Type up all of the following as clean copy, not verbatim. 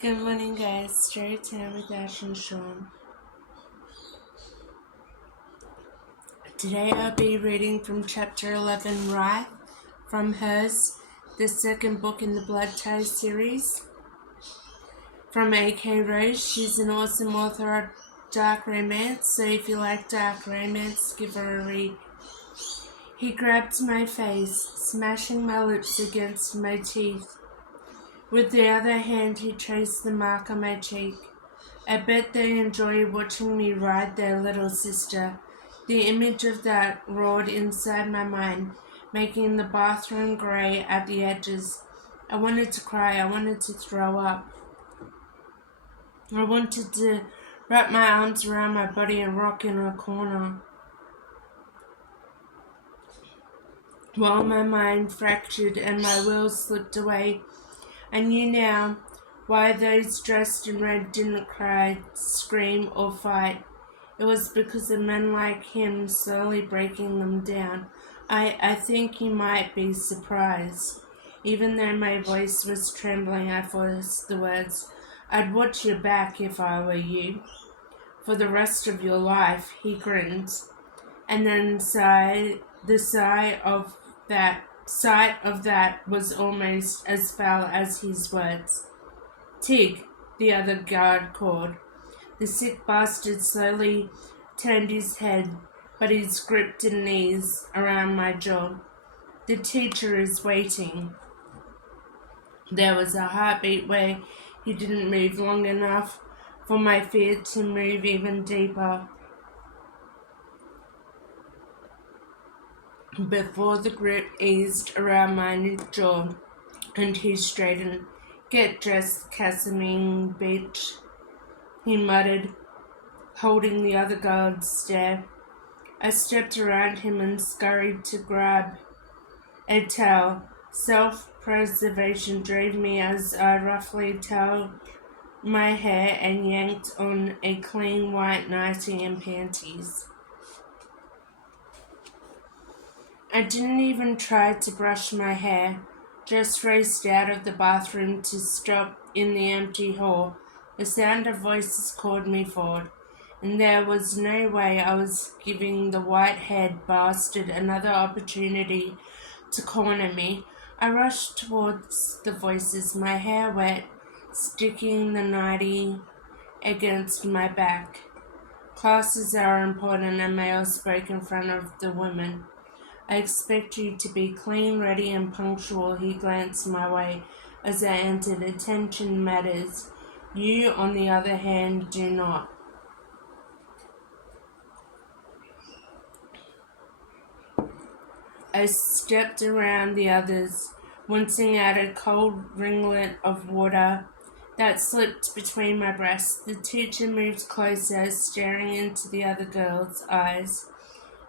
Good morning, guys. Story time with Ash and Sean. Today I'll be reading from chapter 11, Right, from hers, the second book in the Blood Ties series. From A.K. Rose, she's an awesome author of dark romance, so if you like dark romance, give her a read. He grabbed my face, smashing my lips against my teeth. With the other hand, he traced the mark on my cheek. I bet they enjoy watching me ride their little sister. The image of that roared inside my mind, making the bathroom grey at the edges. I wanted to cry. I wanted to throw up. I wanted to wrap my arms around my body and rock in a corner. While my mind fractured and my will slipped away, I knew now why those dressed in red didn't cry, scream, or fight. It was because of men like him slowly breaking them down. I think you might be surprised. Even though my voice was trembling, I forced the words. I'd watch your back if I were you. For the rest of your life, he grinned. And then the sight of that was almost as foul as his words. Tig, the other guard called. The sick bastard slowly turned his head, but his grip didn't ease around my jaw. The teacher is waiting. There was a heartbeat where he didn't move long enough for my fear to move even deeper. Before the grip eased around my jaw and he straightened. Get dressed, Casamine, bitch, he muttered, holding the other guard's stare. I stepped around him and scurried to grab a towel. Self-preservation drove me as I roughly toweled my hair and yanked on a clean white nightie and panties. I didn't even try to brush my hair, just raced out of the bathroom to stop in the empty hall. The sound of voices called me forward, and there was no way I was giving the white-haired bastard another opportunity to corner me. I rushed towards the voices, my hair wet, sticking the nightie against my back. Classes are important, and male spoke in front of the women. I expect you to be clean, ready, and punctual. He glanced my way as I entered. Attention matters. You, on the other hand, do not. I stepped around the others, wincing at a cold ringlet of water that slipped between my breasts. The teacher moved closer, staring into the other girl's eyes.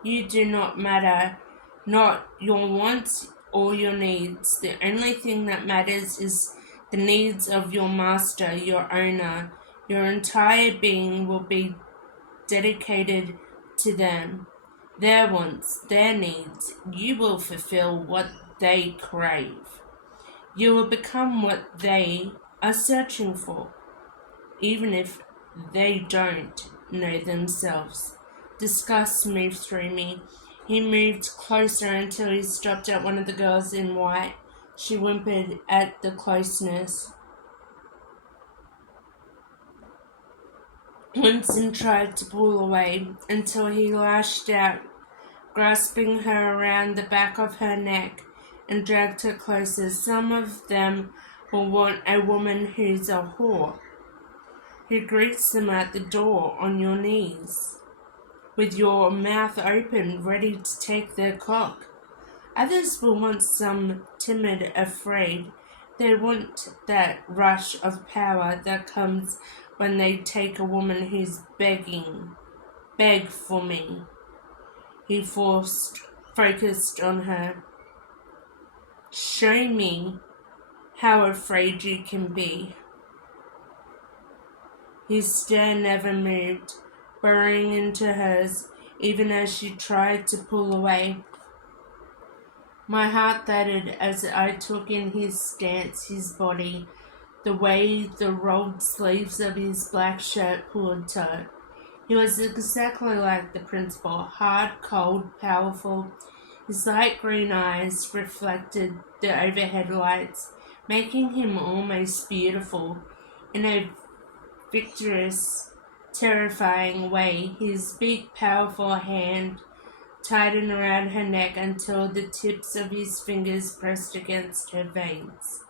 You do not matter. Not your wants or your needs. The only thing that matters is the needs of your master, your owner. Your entire being will be dedicated to them. Their wants, their needs. You will fulfill what they crave. You will become what they are searching for, even if they don't know themselves. Disgust moved through me. He moved closer until he stopped at one of the girls in white. She whimpered at the closeness. Winston tried to pull away until he lashed out, grasping her around the back of her neck and dragged her closer. Some of them will want a woman who's a whore, who greets them at the door on your knees, with your mouth open, ready to take their cock. Others will want some timid, afraid. They want that rush of power that comes when they take a woman who's begging. Beg for me. He focused on her. Show me how afraid you can be. His stare never moved, burrowing into hers, even as she tried to pull away. My heart thudded as I took in his stance, his body, the way the rolled sleeves of his black shirt pulled taut. He was exactly like the principal, hard, cold, powerful. His light green eyes reflected the overhead lights, making him almost beautiful. In a victorious, terrifying way, his big, powerful hand tightened around her neck until the tips of his fingers pressed against her veins.